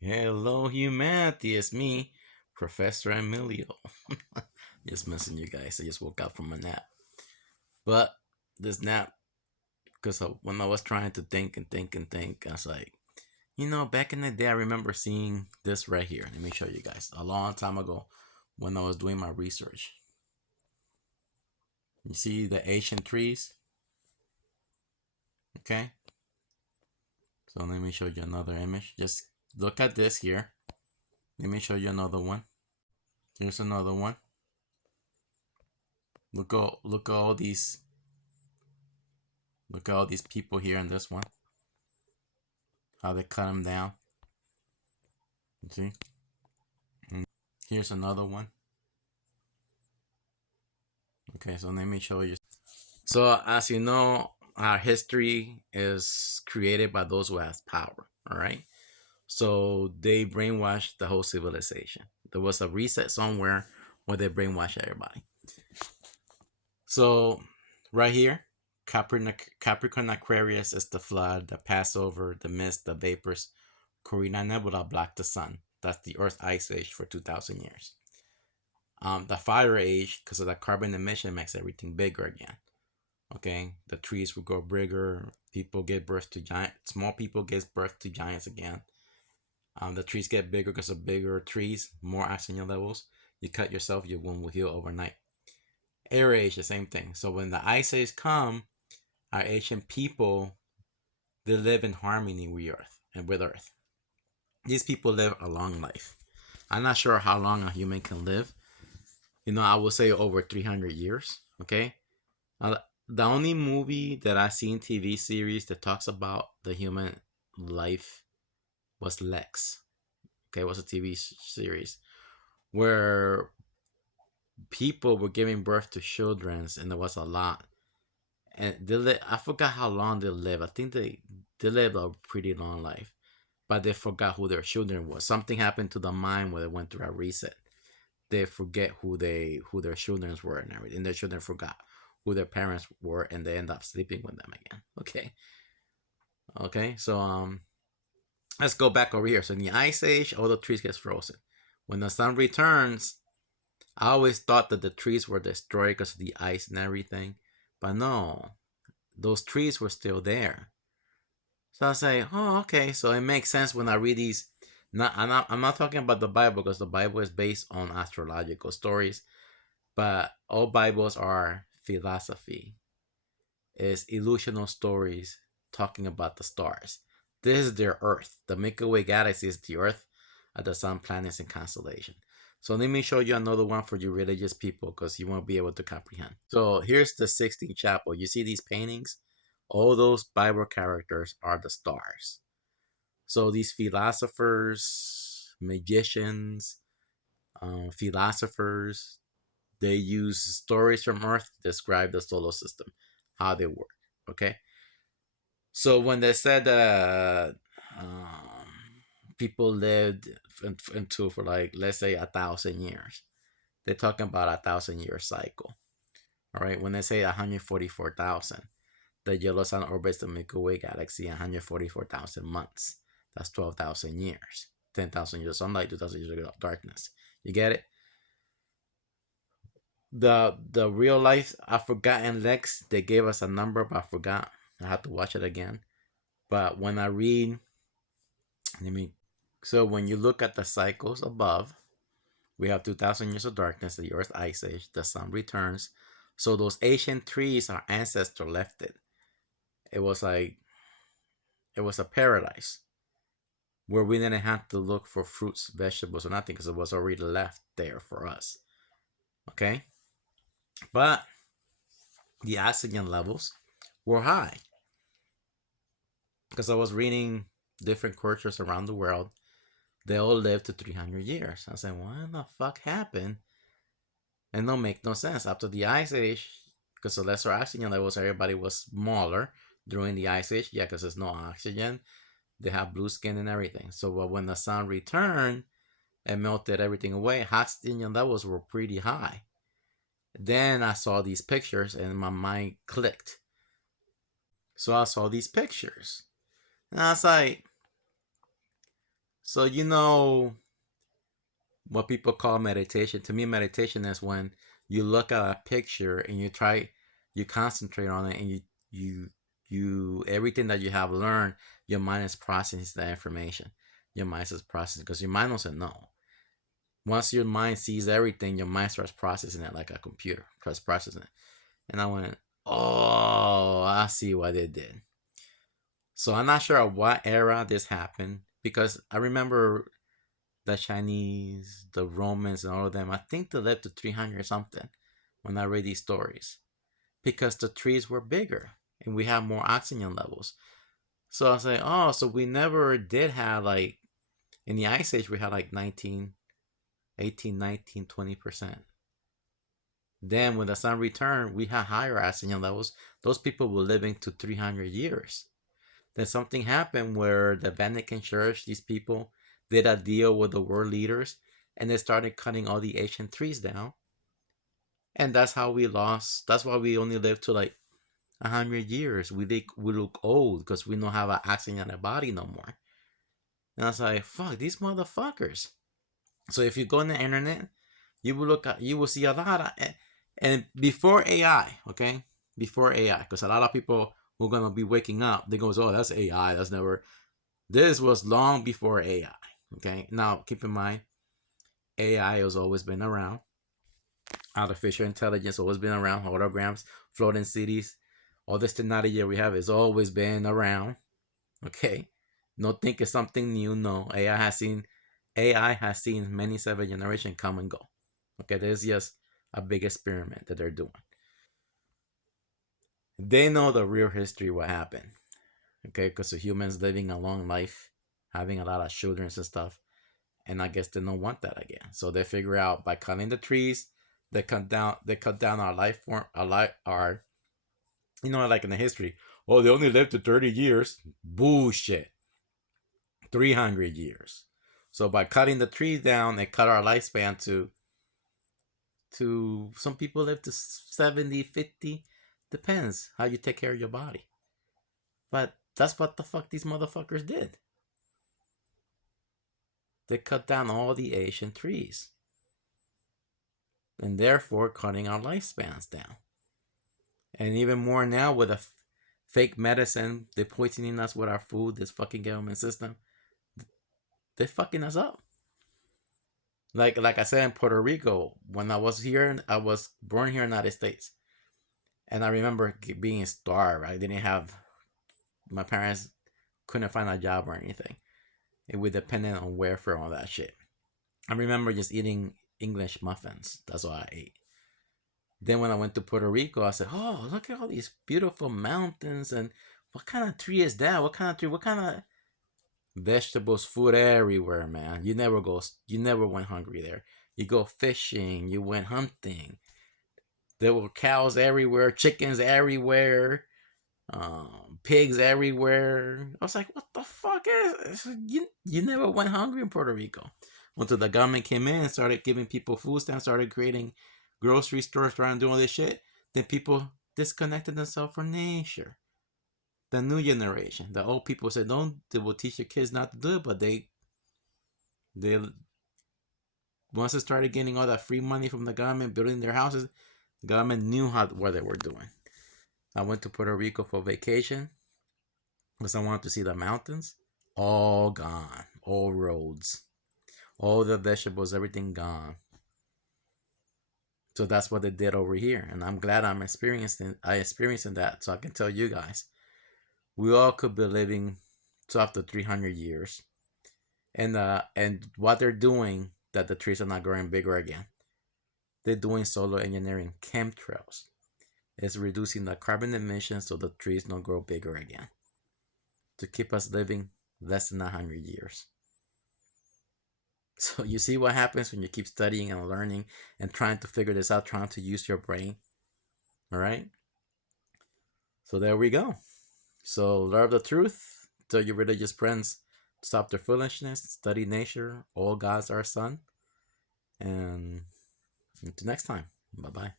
Hello, humanity. It's me, Professor Emilio. Just messing you guys. I just woke up from a nap. But this nap, because when I was trying to think and think and think, I was like, back in the day, I remember seeing this right here. Let me show you guys. A long time ago, when I was doing my research. You see the ancient trees? Okay. So let me show you another image. Just look at this here. Let me show you another one. Here's another one. Look at all these. Look at all these people here in this one. How they cut them down. You see? And here's another one. Okay, so let me show you. So as you know, our history is created by those who have power. All right. So they brainwashed the whole civilization. There was a reset somewhere where they brainwashed everybody. So right here, Capricorn Aquarius is the flood, the Passover, the mist, the vapors. Carina Nebula blocked the sun. That's the Earth ice age for 2,000 years. The fire age, because of the carbon emission, makes everything bigger again. Okay, the trees will grow bigger. People give birth to giants. Small people give birth to giants again. The trees get bigger because of bigger trees, more oxygen levels. You cut yourself, your wound will heal overnight. Air age, the same thing. So when the ice age come, our ancient people, they live in harmony with Earth and with Earth. These people live a long life. I'm not sure how long a human can live. I would say over 300 years. Okay. The only movie that I seen TV series that talks about the human life was Lex. Okay, it was a TV series where people were giving birth to children, and there was a lot. And I forgot how long they live. I think they lived a pretty long life, but they forgot who their children was. Something happened to the mind where they went through a reset. They forget who their children were and everything. And their children forgot who their parents were, and they end up sleeping with them again. Okay. So let's go back over here. So in the ice age, all the trees get frozen. When the sun returns, I always thought that the trees were destroyed because of the ice and everything, but no, those trees were still there. So I say, oh, okay. So it makes sense when I read these. I'm not talking about the Bible because the Bible is based on astrological stories, but all Bibles are philosophy. It's illusional stories talking about the stars. This is their Earth. The Milky Way galaxy is the Earth, the sun, planets, and constellation. So let me show you another one for you religious people because you won't be able to comprehend. So here's the Sistine Chapel. You see these paintings? All those Bible characters are the stars. So these philosophers, magicians, philosophers, they use stories from Earth to describe the solar system, how they work. Okay. So when they said that people lived into for like let's say 1,000 years, they're talking about 1,000 year cycle. All right. When they say 144,000, the yellow sun orbits the Milky Way galaxy 144,000 months. That's 12,000 years. 10,000 years of sunlight, 2,000 years of darkness. You get it? The real life, I forgot in Lex, they gave us a number, but I forgot. I have to watch it again. But when I read, let me. So when you look at the cycles above, we have 2,000 years of darkness, the Earth ice age, the sun returns. So those ancient trees, our ancestor left it. It was like it was a paradise where we didn't have to look for fruits, vegetables, or nothing because it was already left there for us. Okay, but the oxygen levels were high because I was reading different cultures around the world. They all lived to 300 years. I said, what the fuck happened? And no make no sense. After the ice age, because of lesser oxygen levels, everybody was smaller during the ice age. Yeah, because there's no oxygen. They have blue skin and everything. So when the sun returned and melted everything away, oxygen levels were pretty high. Then I saw these pictures and my mind clicked. So I saw these pictures. And I was like, So you know what people call meditation. To me, meditation is when you look at a picture and you concentrate on it, and you everything that you have learned, your mind is processing that information. Your mind is processing because your mind doesn't know. Once your mind sees everything, your mind starts processing it like a computer starts processing it. And I went, oh, I see what they did. So I'm not sure what era this happened because I remember the Chinese, the Romans, and all of them. I think they lived to 300 something when I read these stories because the trees were bigger and we have more oxygen levels. So I was like, oh, so we never did have like in the ice age we had like 19, 18, 19, 20%. Then when the sun returned, we had higher oxygen levels. Those people were living to 300 years. Then something happened where the Vatican Church, these people, did a deal with the world leaders and they started cutting all the ancient trees down. And that's how we lost. That's why we only lived to like 100 years. We look old because we don't have an oxygen in our body no more. And I was like, fuck these motherfuckers. So if you go on the internet, you will see a lot of, and before AI, okay, before AI, because a lot of people who are gonna be waking up, they go, oh, that's AI. That's never. This was long before AI. Okay, now keep in mind, AI has always been around. Artificial intelligence always been around. Holograms, floating cities, all this technology we have has always been around. Okay, no think it's something new. No, AI has seen many seven generations come and go. Okay, there's just a big experiment that they're doing. They know the real history, what happened. Okay, because the humans living a long life, having a lot of children and stuff, and I guess they don't want that again. So they figure out by cutting the trees, they cut down our life form, our like in the history. Oh, they only lived to 30 years. Bullshit. 300 years. So by cutting the trees down, they cut our lifespan to some people live to 70, 50. Depends how you take care of your body. But that's what the fuck these motherfuckers did. They cut down all the Asian trees. And therefore cutting our lifespans down. And even more now with a fake medicine, they're poisoning us with our food, this fucking government system. They're fucking us up. Like I said in Puerto Rico, when I was here, I was born here in the United States. And I remember being starved. I didn't have, my parents couldn't find a job or anything. And we depended on welfare and all that shit. I remember just eating English muffins. That's all I ate. Then when I went to Puerto Rico, I said, oh, look at all these beautiful mountains. And what kind of tree is that? What kind of tree? What kind of vegetables, food everywhere, man. You never went hungry there. You go fishing, you went hunting. There were cows everywhere, chickens everywhere, pigs everywhere. I was like, what the fuck is you never went hungry in Puerto Rico until the government came in and started giving people food stamps, started creating grocery stores, trying to do all this shit. Then people disconnected themselves from nature. The new generation, the old people said, "Don't." They will teach your kids not to do it, but they once they started getting all that free money from the government, building their houses, the government knew what they were doing. I went to Puerto Rico for vacation because I wanted to see the mountains. All gone, all roads, all the vegetables, everything gone. So that's what they did over here, and I'm glad I experienced that, so I can tell you guys, we all could be living to up to 300 years, and what they're doing, that the trees are not growing bigger again. They're doing solar engineering, chemtrails. It's reducing the carbon emissions so the trees don't grow bigger again, to keep us living less than 100 years. So you see what happens when you keep studying and learning and trying to figure this out, trying to use your brain. All right. So there we go. So learn the truth. Tell your religious friends, stop their foolishness, study nature. All gods are son. And until next time. Bye bye.